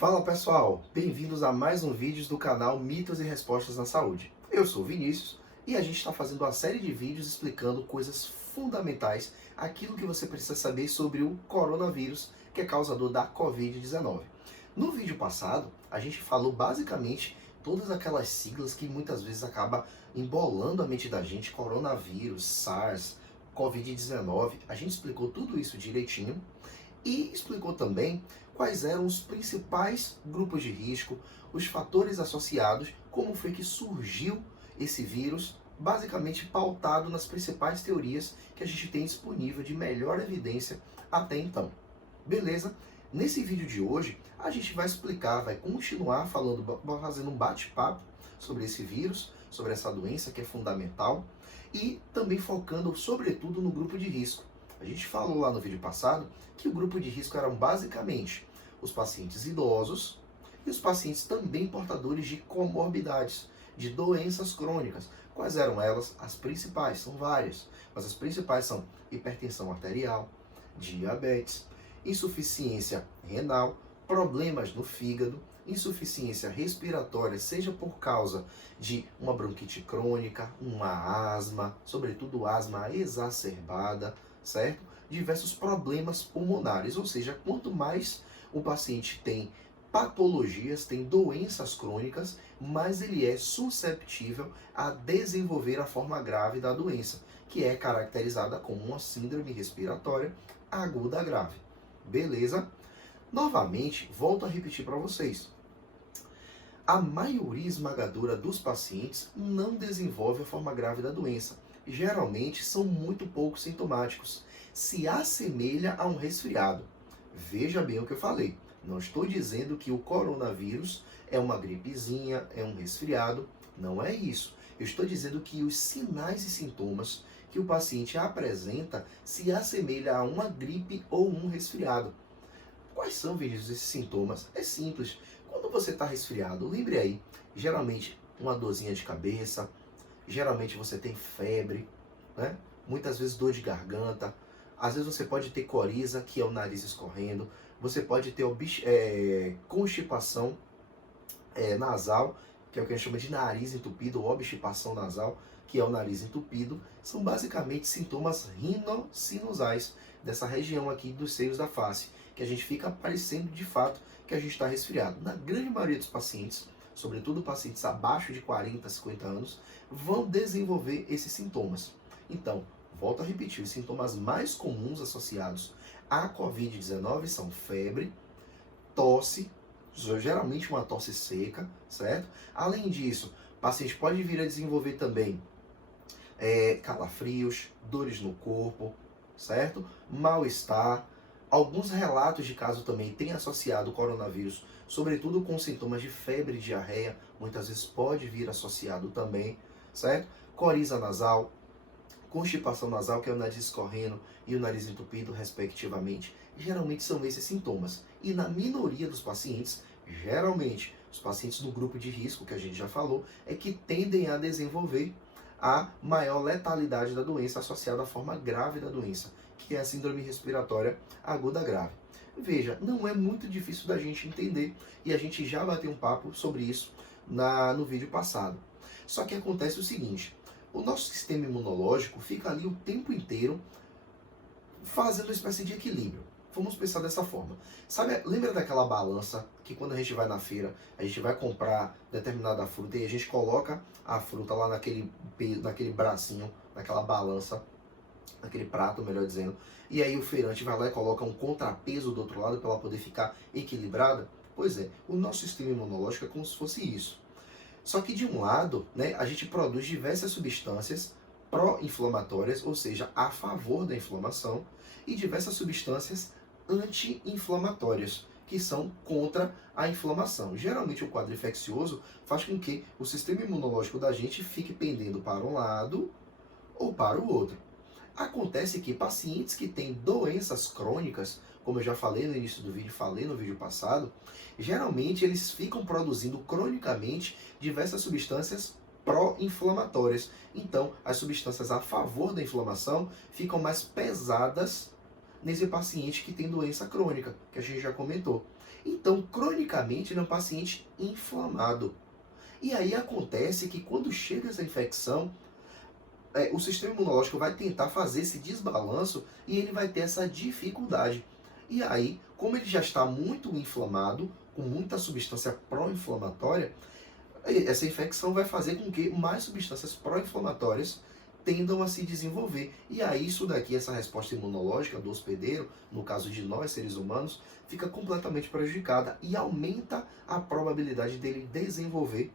Fala pessoal, bem-vindos a mais um vídeo do canal Mitos e Respostas na Saúde. Eu sou o Vinícius e a gente está fazendo uma série de vídeos explicando coisas fundamentais, aquilo que você precisa saber sobre o coronavírus, que é causador da Covid-19. No vídeo passado, a gente falou basicamente todas aquelas siglas que muitas vezes acaba embolando a mente da gente: coronavírus, SARS, Covid-19. A gente explicou tudo isso direitinho. E explicou também quais eram os principais grupos de risco, os fatores associados, como foi que surgiu esse vírus, basicamente pautado nas principais teorias que a gente tem disponível de melhor evidência até então. Beleza? Nesse vídeo de hoje, a gente vai explicar, vai continuar falando, fazendo um bate-papo sobre esse vírus, sobre essa doença que é fundamental, e também focando sobretudo no grupo de risco. A gente falou lá no vídeo passado que o grupo de risco eram basicamente os pacientes idosos e os pacientes também portadores de comorbidades, de doenças crônicas. Quais eram elas? As principais, são várias, mas as principais são hipertensão arterial, diabetes, insuficiência renal, problemas no fígado, insuficiência respiratória, seja por causa de uma bronquite crônica, uma asma, sobretudo asma exacerbada, certo? Diversos problemas pulmonares, ou seja, quanto mais o paciente tem patologias, tem doenças crônicas, mais ele é susceptível a desenvolver a forma grave da doença, que é caracterizada como uma síndrome respiratória aguda grave. Beleza? Novamente, volto a repetir para vocês. A maioria esmagadora dos pacientes não desenvolve a forma grave da doença. Geralmente são muito pouco sintomáticos. Se assemelha a um resfriado. Veja bem o que eu falei. Não estou dizendo que o coronavírus é uma gripezinha, é um resfriado. Não é isso. Eu estou dizendo que os sinais e sintomas que o paciente apresenta se assemelha a uma gripe ou um resfriado. Quais são, Vinícius, esses sintomas? É simples. Quando você está resfriado, lembre aí, geralmente uma dorzinha de cabeça, geralmente você tem febre, né? Muitas vezes dor de garganta, às vezes você pode ter coriza, que é o nariz escorrendo, você pode ter constipação nasal, que é o que a gente chama de nariz entupido, ou obstipação nasal, que é o nariz entupido. São basicamente sintomas rinocínusais dessa região aqui dos seios da face, que a gente fica parecendo de fato que a gente está resfriado. Na grande maioria dos pacientes, sobretudo pacientes abaixo de 40, 50 anos, vão desenvolver esses sintomas. Então, volto a repetir, os sintomas mais comuns associados à Covid-19 são febre, tosse, geralmente uma tosse seca, certo? Além disso, o paciente pode vir a desenvolver também calafrios, dores no corpo, certo? Mal-estar. Alguns relatos de caso também têm associado o coronavírus, sobretudo com sintomas de febre e diarreia, muitas vezes pode vir associado também, certo? Coriza nasal, constipação nasal, que é o nariz escorrendo e o nariz entupido, respectivamente. Geralmente são esses sintomas. E na minoria dos pacientes, geralmente os pacientes no grupo de risco, que a gente já falou, é que tendem a desenvolver a maior letalidade da doença associada à forma grave da doença, que é a síndrome respiratória aguda grave. Veja, não é muito difícil da gente entender e a gente já bateu um papo sobre isso no vídeo passado. Só que acontece o seguinte: o nosso sistema imunológico fica ali o tempo inteiro fazendo uma espécie de equilíbrio. Vamos pensar dessa forma. Sabe, lembra daquela balança que quando a gente vai na feira, a gente vai comprar determinada fruta e a gente coloca a fruta lá naquele bracinho, naquela balança, naquele prato, melhor dizendo, e aí o feirante vai lá e coloca um contrapeso do outro lado para ela poder ficar equilibrada? Pois é, o nosso sistema imunológico é como se fosse isso. Só que de um lado, né, a gente produz diversas substâncias pró-inflamatórias, ou seja, a favor da inflamação, e diversas substâncias anti-inflamatórias, que são contra a inflamação. Geralmente o quadro infeccioso faz com que o sistema imunológico da gente fique pendendo para um lado ou para o outro. Acontece que pacientes que têm doenças crônicas, como eu já falei no início do vídeo, falei no vídeo passado, geralmente eles ficam produzindo cronicamente diversas substâncias pró-inflamatórias. Então, as substâncias a favor da inflamação ficam mais pesadas nesse paciente que tem doença crônica, que a gente já comentou. Então, cronicamente, ele é um paciente inflamado. E aí acontece que quando chega essa infecção, o sistema imunológico vai tentar fazer esse desbalanço e ele vai ter essa dificuldade. E aí, como ele já está muito inflamado, com muita substância pró-inflamatória, essa infecção vai fazer com que mais substâncias pró-inflamatórias tendam a se desenvolver. E aí isso daqui, essa resposta imunológica do hospedeiro, no caso de nós seres humanos, fica completamente prejudicada e aumenta a probabilidade dele desenvolver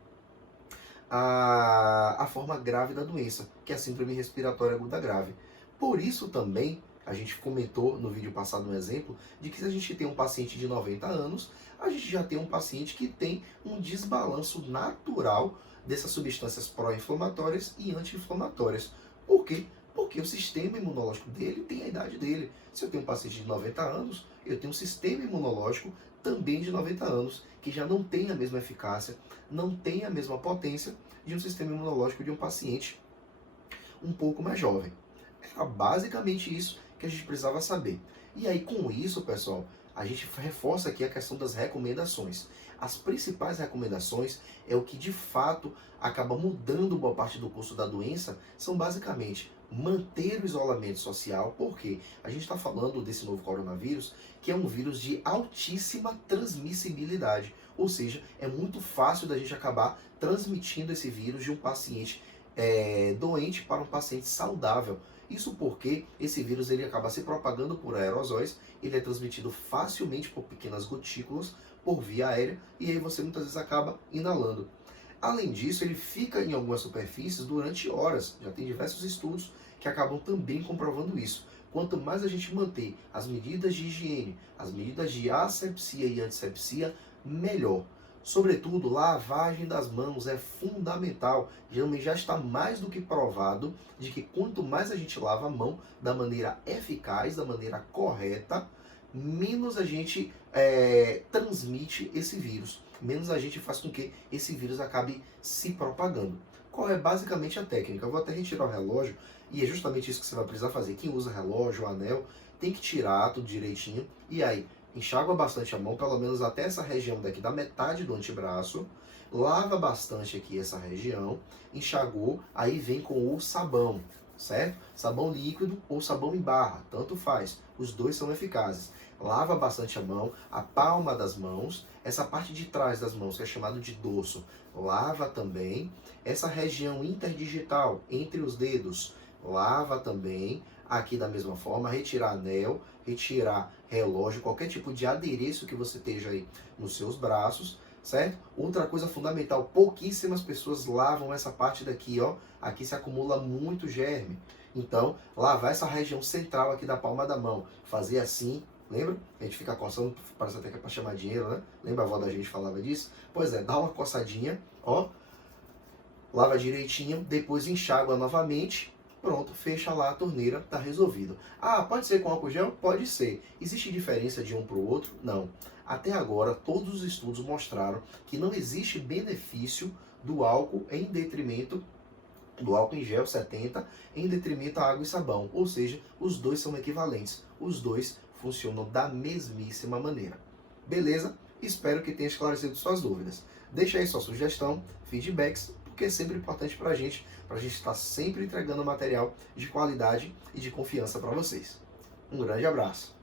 a forma grave da doença, que é a síndrome respiratória aguda grave. Por isso também, a gente comentou no vídeo passado um exemplo, de que se a gente tem um paciente de 90 anos, a gente já tem um paciente que tem um desbalanço natural dessas substâncias pró-inflamatórias e anti-inflamatórias. Por quê? Porque o sistema imunológico dele tem a idade dele. Se eu tenho um paciente de 90 anos, eu tenho um sistema imunológico também de 90 anos, que já não tem a mesma eficácia, não tem a mesma potência de um sistema imunológico de um paciente um pouco mais jovem. Era basicamente isso que a gente precisava saber. E aí, com isso, pessoal, a gente reforça aqui a questão das recomendações. As principais recomendações é o que de fato acaba mudando boa parte do curso da doença, são basicamente manter o isolamento social, porque a gente está falando desse novo coronavírus, que é um vírus de altíssima transmissibilidade, ou seja, é muito fácil da gente acabar transmitindo esse vírus de um paciente doente para um paciente saudável. Isso porque esse vírus ele acaba se propagando por aerosóis, ele é transmitido facilmente por pequenas gotículas, por via aérea, e aí você muitas vezes acaba inalando. Além disso, ele fica em algumas superfícies durante horas. Já tem diversos estudos que acabam também comprovando isso. Quanto mais a gente manter as medidas de higiene, as medidas de asepsia e antissepsia, melhor. Sobretudo, lavagem das mãos é fundamental. Já está mais do que provado de que quanto mais a gente lava a mão da maneira eficaz, da maneira correta, menos a gente transmite esse vírus, menos a gente faz com que esse vírus acabe se propagando. Qual é basicamente a técnica? Eu vou até retirar o relógio, e é justamente isso que você vai precisar fazer. Quem usa relógio, anel, tem que tirar tudo direitinho, e aí enxágua bastante a mão, pelo menos até essa região daqui da metade do antebraço, lava bastante aqui essa região, enxagou, aí vem com o sabão, certo? Sabão líquido ou sabão em barra, tanto faz, os dois são eficazes. Lava bastante a mão, a palma das mãos, essa parte de trás das mãos, que é chamado de dorso, lava também. Essa região interdigital, entre os dedos, lava também. Aqui da mesma forma, retirar anel, retirar relógio, qualquer tipo de adereço que você esteja aí nos seus braços, certo? Outra coisa fundamental, pouquíssimas pessoas lavam essa parte daqui, ó. Aqui se acumula muito germe. Então, lavar essa região central aqui da palma da mão, fazer assim. Lembra? A gente fica coçando, parece até que é para chamar dinheiro, né? Lembra a avó da gente falava disso? Pois é, dá uma coçadinha, ó. Lava direitinho, depois enxágua novamente. Pronto, fecha lá a torneira, tá resolvido. Ah, pode ser com álcool gel? Pode ser. Existe diferença de um para o outro? Não. Até agora, todos os estudos mostraram que não existe benefício do álcool em detrimento do álcool em gel 70 em detrimento à água e sabão. Ou seja, os dois são equivalentes. Os dois funcionam da mesmíssima maneira. Beleza? Espero que tenha esclarecido suas dúvidas. Deixa aí sua sugestão, feedbacks, porque é sempre importante para a gente estar sempre entregando material de qualidade e de confiança para vocês. Um grande abraço.